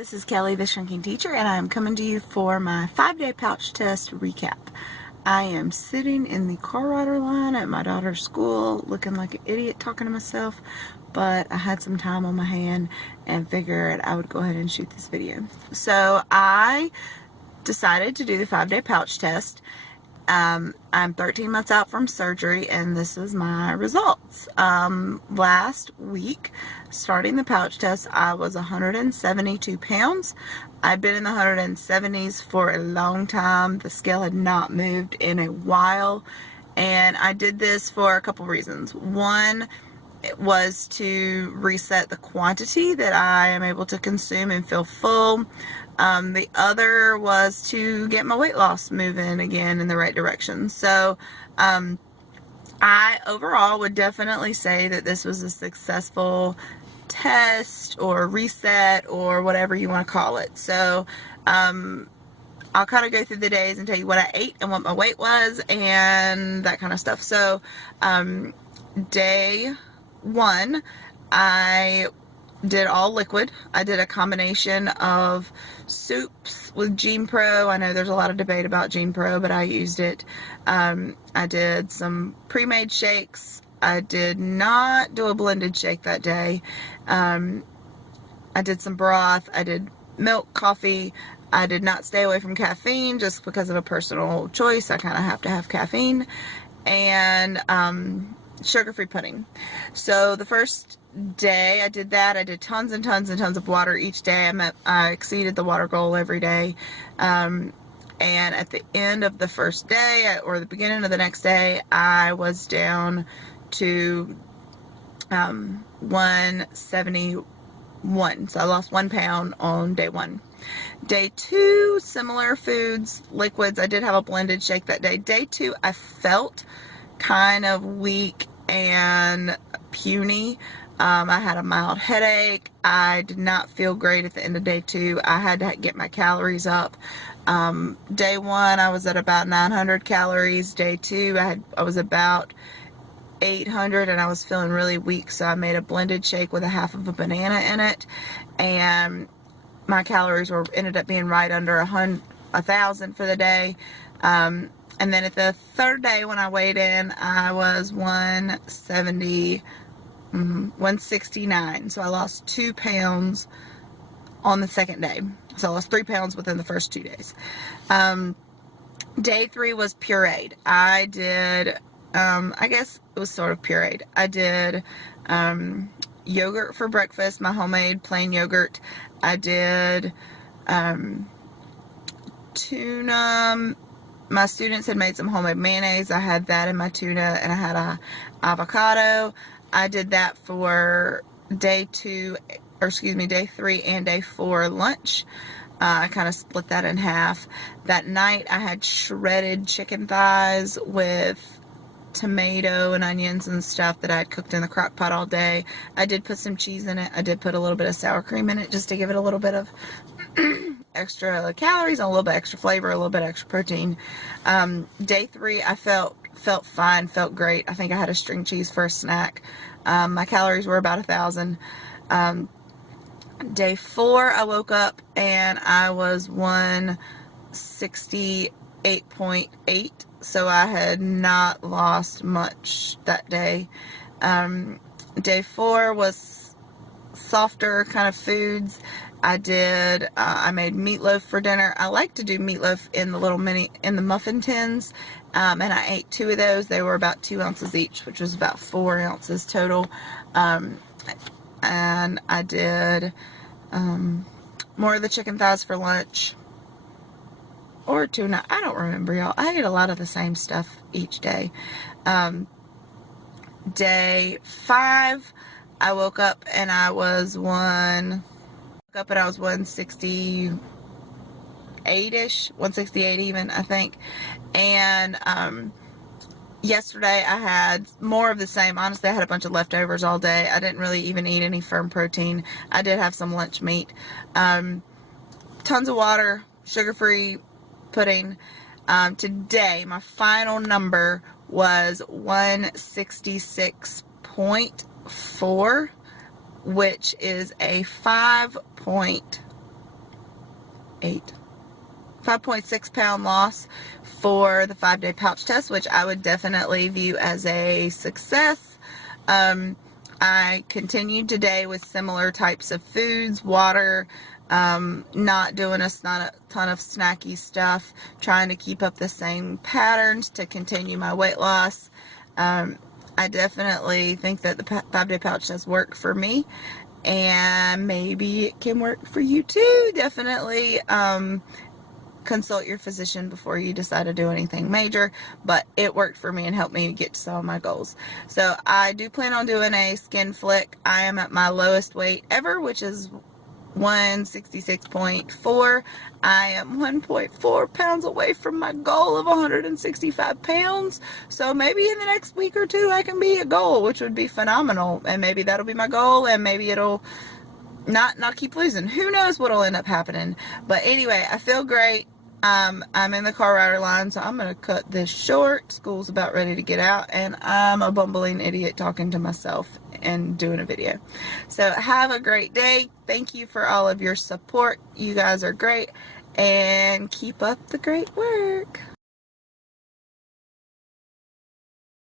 This is Kelly, the Shrinking Teacher, and I'm coming to you for my 5-day pouch test recap. I am sitting in the car rider line at my daughter's school looking like an idiot talking to myself, but I had some time on my hand and figured I would go ahead and shoot this video. So I decided to do the 5-day pouch test. I'm 13 months out from surgery, and this is my results. Last week, starting the pouch test, I was 172 pounds. I've been in the 170s for a long time. The scale had not moved in a while, and I did this for a couple reasons. One, it was to reset the quantity that I am able to consume and feel full. The other was to get my weight loss moving again in the right direction. So I overall would definitely say that this was a successful test or reset or whatever you want to call it. So I'll kind of go through the days and tell you what I ate and what my weight was and that kind of stuff. So day 1, I did all liquid. I did a combination of soups with Gene Pro. I know there's a lot of debate about Gene Pro, but I used it. I did some pre-made shakes. I did not do a blended shake that day. I did some broth. I did milk, coffee. I did not stay away from caffeine just because of a personal choice. I kind of have to have caffeine. And sugar-free pudding. So the first day I did that. I did tons and tons and tons of water each day. I exceeded the water goal every day. And at the end of the first day, or the beginning of the next day, I was down to 171. So I lost 1 pound on day 1. Day 2, similar foods, liquids. I did have a blended shake that day. Day 2, I felt kind of weak and puny. I had a mild headache. I did not feel great at the end of day 2. I had to get my calories up. Day 1, I was at about 900 calories. Day 2, I was about 800, and I was feeling really weak, so I made a blended shake with a half of a banana in it, and my calories ended up being right under 1,000 for the day. And then at the third day when I weighed in, I was 169. So I lost 2 pounds on the second day. So I lost 3 pounds within the first 2 days. Day 3 was pureed. I did, I guess it was sort of pureed. I did yogurt for breakfast, my homemade plain yogurt. I did tuna. My students had made some homemade mayonnaise. I had that in my tuna, and I had a avocado. I did that for day 3 and day 4 lunch. I kind of split that in half. That night I had shredded chicken thighs with tomato and onions and stuff that I had cooked in the crock pot all day. I did put some cheese in it. I did put a little bit of sour cream in it just to give it a little bit of extra calories, and a little bit extra flavor, a little bit extra protein. Day 3, I felt fine, felt great. I think I had a string cheese for a snack. My calories were about 1,000. Day 4, I woke up and I was 168.8, so I had not lost much that day. Day 4 was softer kind of foods. I made meatloaf for dinner. I like to do meatloaf in the muffin tins, and I ate 2 of those. They were about 2 ounces each, which was about 4 ounces total. And I did more of the chicken thighs for lunch, or tuna. I don't remember, y'all. I ate a lot of the same stuff each day. Day 5, I woke up and I was 168-ish, 168 even, I think. And yesterday I had more of the same. Honestly, I had a bunch of leftovers all day. I didn't really even eat any firm protein. I did have some lunch meat. Tons of water, sugar-free pudding. Today, my final number was 166.4, which is a 5.4 5.6 pound loss for the 5-day pouch test, which I would definitely view as a success. I continued today with similar types of foods, water, not doing a ton of snacky stuff, trying to keep up the same patterns to continue my weight loss. I definitely think that the 5-day pouch test worked for me, and maybe it can work for you too. Definitely consult your physician before you decide to do anything major, but it worked for me and helped me get to some of my goals. So I do plan on doing a skin flick. I am at my lowest weight ever, which is 166.4. I am 1.4 pounds away from my goal of 165 pounds. So maybe in the next week or two I can be a goal, which would be phenomenal. And maybe that'll be my goal, and maybe it'll not keep losing. Who knows what'll end up happening. But anyway, I feel great. I'm in the car rider line, so I'm going to cut this short. School's about ready to get out, and I'm a bumbling idiot talking to myself and doing a video. So have a great day. Thank you for all of your support. You guys are great, and keep up the great work.